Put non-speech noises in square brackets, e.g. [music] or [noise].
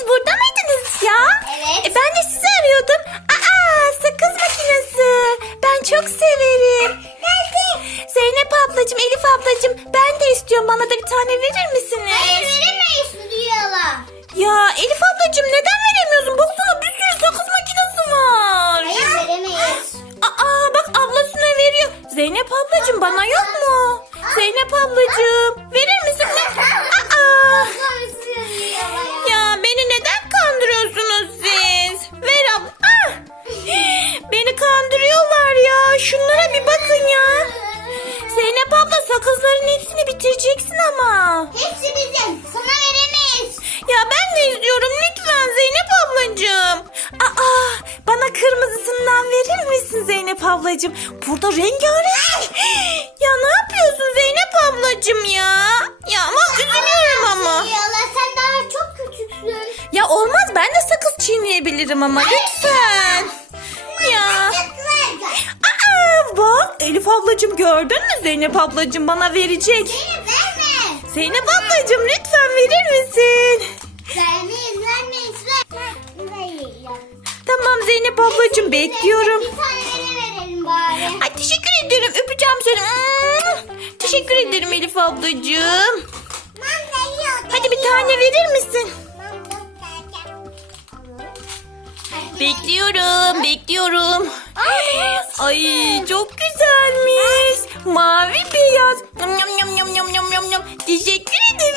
siz burada mıydınız ya? Evet. E, ben de sizi arıyordum. Aa sakız makinesi. Ben çok severim. Zeynep ablacığım, Elif ablacığım ben de istiyorum. Bana da bir tane verir misiniz? Hayır veremeyiz diyorlar. Ya Elif ablacığım neden veremiyorsun? Baksana bir sürü sakız makinesi var. Hayır veremeyiz. Aa bak ablasına veriyor. Zeynep ablacığım bana yok mu? Zeynep ablacığım Şunlara bir bakın ya. Zeynep abla sakızların hepsini bitireceksin ama. Hepsi bizim. Sana veremeyiz. Ya ben de izliyorum lütfen Zeynep ablacığım. Aa bana kırmızısından verir misin Zeynep ablacığım? Burada rengarenk. [gasps] Ya ne yapıyorsun Zeynep ablacığım ya? Ya ama üzülüyorum ama. Diyorlar sen daha çok küçüksün. Ya olmaz ben de sakız çiğneyebilirim ama lütfen. Ablacığım gördün mü Zeynep ablacığım bana verecek. Beni verme. Zeynep ablacığım lütfen verir misin? Vermeyiz vermeyiz. Tamam Zeynep ablacığım bekliyorum. Bir tane verelim bari. Ay teşekkür ederim öpeceğim seni. Teşekkür ederim Elif ablacığım. Hadi bir tane verir misin? Bekliyorum, bekliyorum. Ay çok güzelmiş. Mavi beyaz. Yum yum yum yum yum yum yum. Teşekkür ederim.